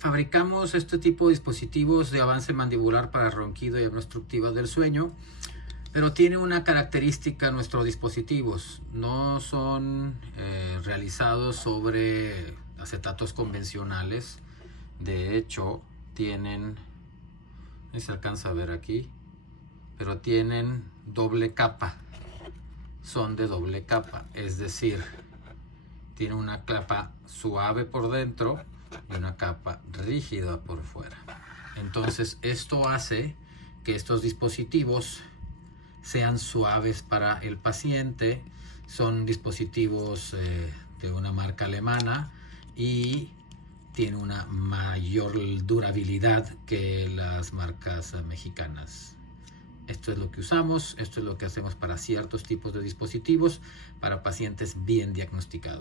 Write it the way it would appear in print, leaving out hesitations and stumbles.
Fabricamos este tipo de dispositivos de avance mandibular para ronquido y apnea obstructiva del sueño, pero tiene una característica nuestros dispositivos. No son realizados sobre acetatos convencionales. De hecho, tienen, no se alcanza a ver aquí, pero tienen doble capa. Son de doble capa, es decir, tiene una capa suave por dentro y una capa rígida por fuera. Entonces esto hace que estos dispositivos sean suaves para el paciente. Son dispositivos de una marca alemana y tiene una mayor durabilidad que las marcas mexicanas. Esto es lo que usamos, esto es lo que hacemos para ciertos tipos de dispositivos, para pacientes bien diagnosticados.